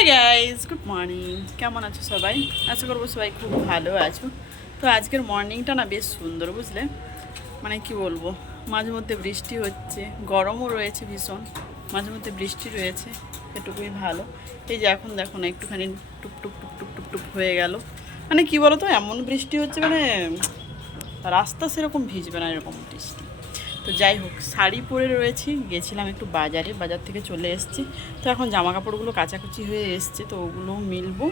Hi guys good morning কেমন আছো সবাই? আশা করব সবাই খুব ভালো আছো। তো আজকের মর্নিংটা না বেশ সুন্দর, বুঝলে? মানে কি বলব, মাঝে মধ্যে বৃষ্টি হচ্ছে, গরমও রয়েছে ভীষণ, মাঝে মধ্যে বৃষ্টি রয়েছে, এটুকুই ভালো। এই যে এখন দেখো না, একটুখানি টুপ টুপ টুপ টুপ টুপ টুপ হয়ে গেল। মানে কি বলো তো এমন বৃষ্টি হচ্ছে মানে রাস্তা সেরকম ভিজবে না, এরকম বৃষ্টি। তো যাই হোক, শাড়ি পরে রয়েছি, গেছিলাম একটু বাজারে, বাজার থেকে চলে এসেছি। তো এখন জামা কাপড়গুলো কাচাকুচি হয়ে এসছে, তো ওগুলো মিলবো।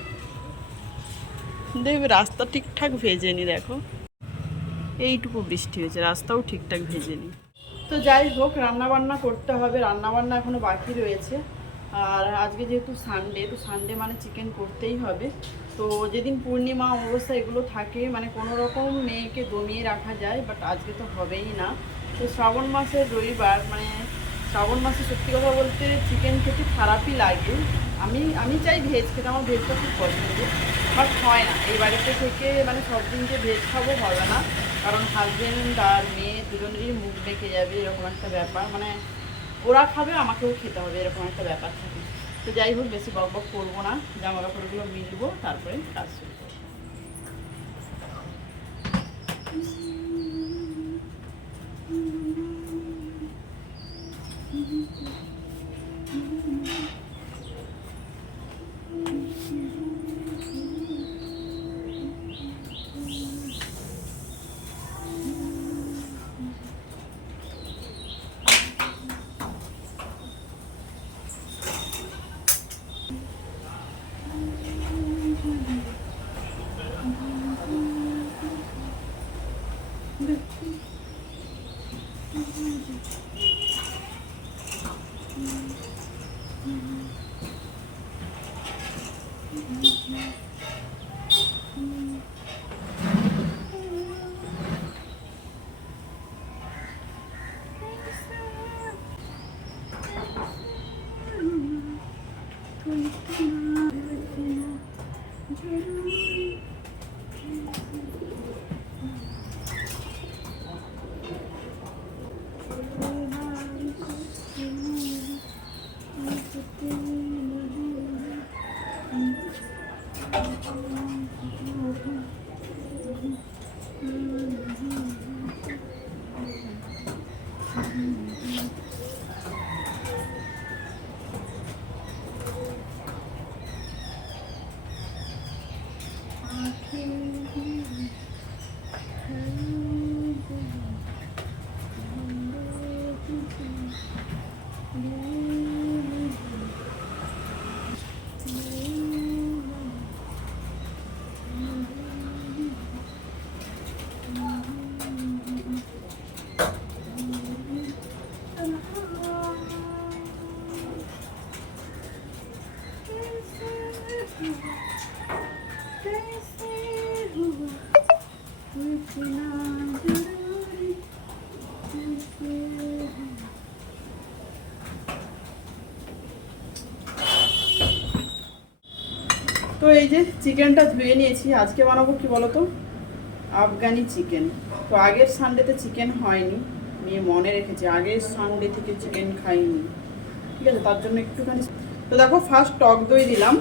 দেখবে রাস্তা ঠিকঠাক ভেজেনি, দেখো। এইটুকু বৃষ্টি হয়েছে, রাস্তাও ঠিকঠাক ভেজেনি। তো যাই হোক রান্না বান্না করতে হবে রান্না বান্না এখনও বাকি রয়েছে। আর আজকে যেহেতু সানডে তো সানডে মানে চিকেন করতেই হবে। তো যেদিন পূর্ণিমা অবস্থা এগুলো থাকে মানে কোনো রকম মেয়েকে দমিয়ে রাখা যায় বাট আজকে তো হবেই না। তো শ্রাবণ মাসের রবিবার মানে শ্রাবণ মাসে সত্যি কথা বলতে চিকেন খেতে খারাপই লাগে। আমি আমি চাই ভেজ খেতে, আমার ভেজটা খুব পছন্দ। বাট হয় না। এই বাড়িতে থেকে মানে সব দিন যে ভেজ খাব হবে না। কারণ হাজবেন্ড আর মেয়ে দুজনেরই মুখ বেঁকে যাবে, এরকম একটা ব্যাপার। মানে ওরা খাবে, আমাকেও খেতে হবে, এরকম একটা ব্যাপার থাকে। তো যাই হোক, বেশি বক বক করব না। জামা কাপড়গুলো মিলবো, তারপরে কাজ শুরু করব। Mm-hmm. Thank you. তো এই যে চিকেনটা ধুয়ে নিয়েছি আজকে বানাবো কি বলতো? Afghani chicken. তো আগের সানডেতে চিকেন হয়নি, নিয়ে মনে রেখেছি, আগের সানডে থেকে চিকেন খাইনি। ঠিক আছে, তার জন্য একটুখানি তো দেখো ফার্স্ট টক দই দিলাম।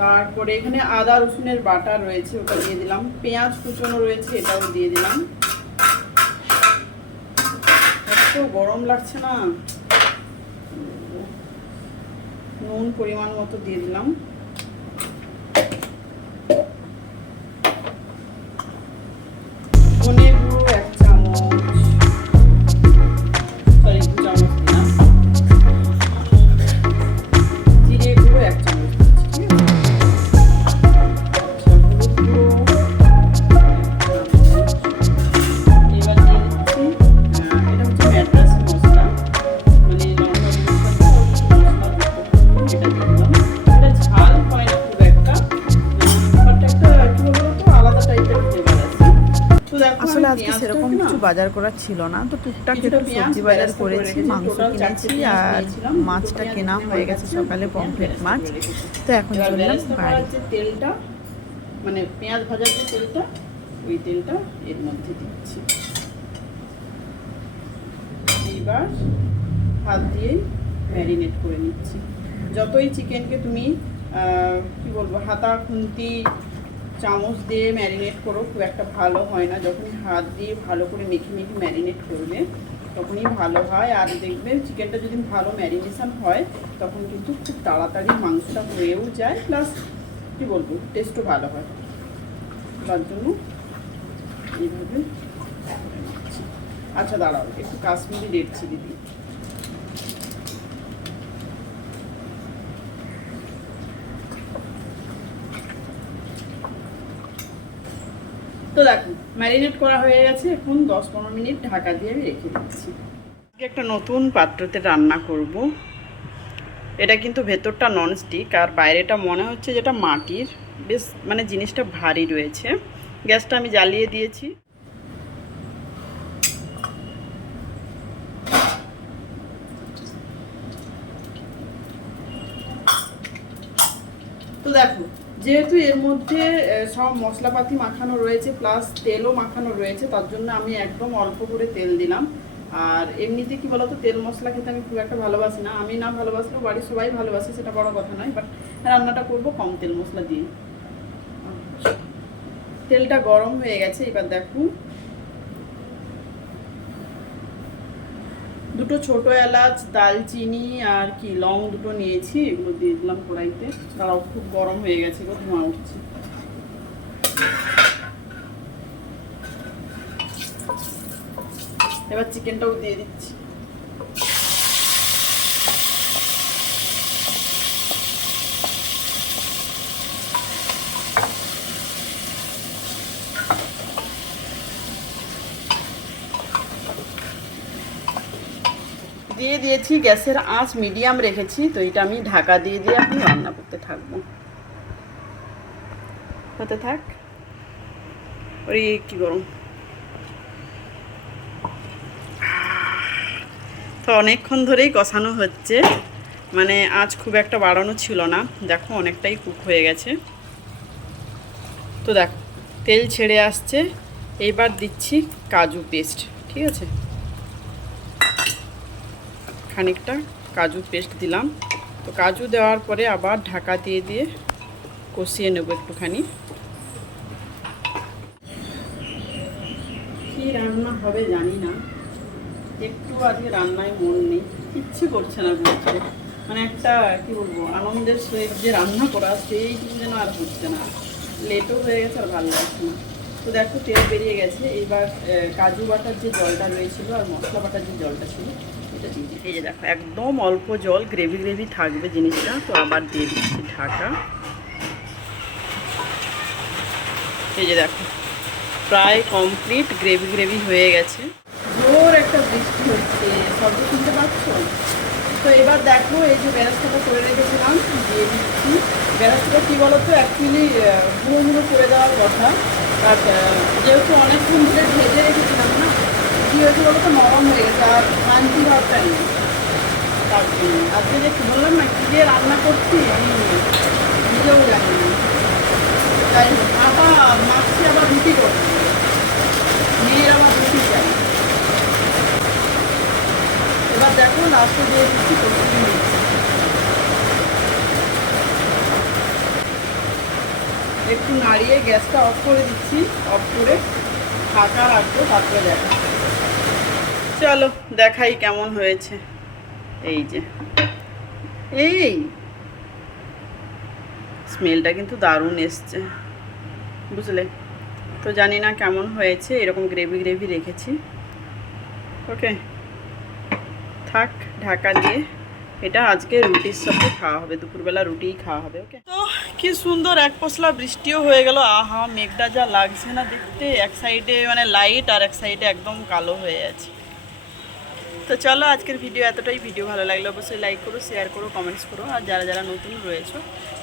তারপরে এখানে আদা রসুনের বাটা রয়েছে, ওটা দিয়ে দিলাম। পেঁয়াজ কুচনো রয়েছে, এটাও দিয়ে দিলাম। এত গরম লাগছে না। নুন পরিমাণ মতো দিয়ে দিলাম। বাজার করা ছিল না। তো টুকটাক একটু সবজি বাজার করেছি মাংস কিনেছি আর মাছটা কেনা হয়ে গেছে সকালে পমফ্রেট মাছ। তো এখন এবার চললাম বাড়ি। তেলটা মানে পেঁয়াজ ভাজার যে তেলটা ওই তেলটা এর মধ্যে দিচ্ছি। এইবার হাত দিয়ে ম্যারিনেট করে নিচ্ছি। যতই চিকেনকে তুমি কি বলব হাতা খুন্তি চামচ দিয়ে ম্যারিনেট করো, খুব একটা ভালো হয় না। যখনই হাত দিয়ে ভালো করে মেখে মেখে ম্যারিনেট করবে, তখনই ভালো হয়। আর দেখবে চিকেনটা যদি ভালো ম্যারিনেশন হয়, তখন কিন্তু খুব তাড়াতাড়ি মাংসটা হয়েও যায়। প্লাস কি বলব টেস্টও ভালো হয়। তার জন্য এইভাবে। আচ্ছা দাঁড়াও, একটু কাশ্মীরি রেড চিলি দিই। তো দেখো ম্যারিনেট করা হয়ে গেছে এখন দশ পনেরো মিনিট ঢাকা দিয়ে আমি রেখে দিচ্ছি। একটা নতুন পাত্রতে রান্না করব। এটা কিন্তু ভেতরটা ননস্টিক আর বাইরেটা মনে হচ্ছে যেটা মাটির। বেশ মানে জিনিসটা ভারী রয়েছে। গ্যাসটা আমি জ্বালিয়ে দিয়েছি। তো দেখো যেহেতু এর মধ্যে সব মশলাপাতি মাখানো রয়েছে প্লাস তেলও মাখানো রয়েছে, তার জন্য আমি একদম অল্প করে তেল দিলাম। আর এমনিতে কি বলতো, তেল মশলা খেতে আমি খুব একটা ভালোবাসি না। আমি না ভালোবাসলেও বাড়ির সবাই ভালোবাসে, সেটা বড় কথা নয় বাট রান্নাটা করব কম তেল মশলা দিয়ে। তেলটা গরম হয়ে গেছে, এবার দেখো। দুটো ছোট এলাচ, দালচিনি আর কি, লং দুটো নিয়েছি, এগুলো দিয়ে দিলাম কড়াইতে। তারাও খুব গরম হয়ে গেছে গো, ধোঁয়া উঠছে। এবার চিকেনটাও দিয়ে দিচ্ছি। দিয়ে দিয়েছি, গ্যাসের আঁচ মিডিয়াম রেখেছি, তো এটা আমি ঢাকা দিয়ে দিয়ে আমি রান্না করতে থাকব। হতে থাক। ওই কি গরম। তো অনেকক্ষণ ধরেই কষানো হচ্ছে। মানে আঁচ খুব একটা বাড়ানো ছিল না। দেখো, অনেকটাই কুক হয়ে গেছে। তো দেখো, তেল ছেড়ে আসছে। এইবার দিচ্ছি কাজু পেস্ট, ঠিক আছে? খানিকটা কাজু পেস্ট দিলাম। তো কাজু দেওয়ার পরে আবার ঢাকা দিয়ে দিয়ে কষিয়ে নেব একটুখানি। কি রান্না হবে জানি না। একটু আজকে রান্নায় মন নেই। কিচ্ছু করছে না বলছে মানে একটা, কি বলব, আনন্দের সহিত যে রান্না করা সেইটুকু যেন আর হচ্ছে না। লেটও হয়ে গেছে আর ভালো লাগছে না। তো দেখো, তেল বেরিয়ে গেছে। এইবার কাজু বাটার যে জলটা রয়েছিল আর মশলা বাটার যে জলটা ছিল এটা এই যে দেখো, একদম অল্প জল গ্রেভি গ্রেভি থাকবে জিনিসটা, তো আবার দিয়ে দিচ্ছি ঢাকা। এই যে দেখো, প্রায় কমপ্লিট গ্রেভি গ্রেভি হয়ে গেছে। জোর একটা বৃষ্টি হচ্ছে শুনতে পাচ্ছ? তো এবার দেখো, এই যে বেরাস্তাটা করে রেখেছিলাম, দিয়ে দিচ্ছি। বেরাস্তাটা কী বলতো? অ্যাকচুয়ালি গুঁড়ো মুড়ো করে দেওয়ার কথা। বাট যেহেতু অনেকক্ষণ ধরে ভেজে রেখেছিলাম না কী হয়েছে বলতো নরম হয়ে গেছে। আর ভাবটা নেই তার জন্য। আজকে যে বললাম না, কী দিয়ে রান্না করছি, আমি নিজেও জানি তাই আটা মাছছে আবার রুটি করছি। মেয়ের আবার রুটি চাই। এবার দেখো লাস্টে দিয়ে দিচ্ছি মেথি। একটু নাড়িয়ে গ্যাসটা অফ করে দিচ্ছি। অফ করে ফাঁকা রাখব, তারপরে দেখা চলো, দেখাই কেমন হয়েছে। এই যে। এই। স্মেলটা কিন্তু দারুণ এসছে। বুঝলে? তো জানি না কেমন হয়েছে, এরকম গ্রেভি গ্রেভি রেখেছি। ওকে। থাক, ঢাকা দিয়ে। এটা আজকে রুটির সাথে খাওয়া হবে, দুপুরবেলা রুটিই খাওয়া হবে, ওকে? তো কি সুন্দর এক পশলা বৃষ্টিও হয়ে গেল। আহা, মেঘটা যা লাগছে না দেখতে। এক সাইডে মানে লাইট আর এক সাইডে একদম কালো হয়ে আছে। তো চলো আজকের ভিডিও এতটাই। ভিডিও ভালো লাগলে অবশ্যই লাইক করো শেয়ার করো কমেন্টস করো। আর যারা যারা নতুন রয়েছে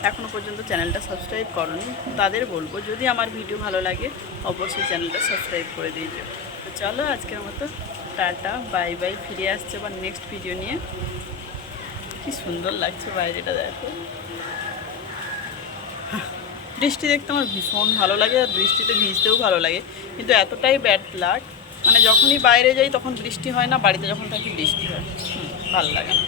এখনও পর্যন্ত চ্যানেলটা সাবস্ক্রাইব করনি, তাদের বলব, যদি আমার ভিডিও ভালো লাগে, অবশ্যই চ্যানেলটা সাবস্ক্রাইব করে দিয়ে তো চলো আজকের মতো, টাটা বাই বাই ফিরে আসছে আবার নেক্সট ভিডিও নিয়ে। কি সুন্দর লাগছে বাইরেটা, দেখো। বৃষ্টি দেখতে আমার ভীষণ ভালো লাগে, আর বৃষ্টিতে ভিজতেও ভালো লাগে, কিন্তু এতটাই ব্যাড লাগ মানে যখনই বাইরে যাই তখন বৃষ্টি হয় না, বাড়িতে যখন থাকি বৃষ্টি হয়। ভালো লাগে। না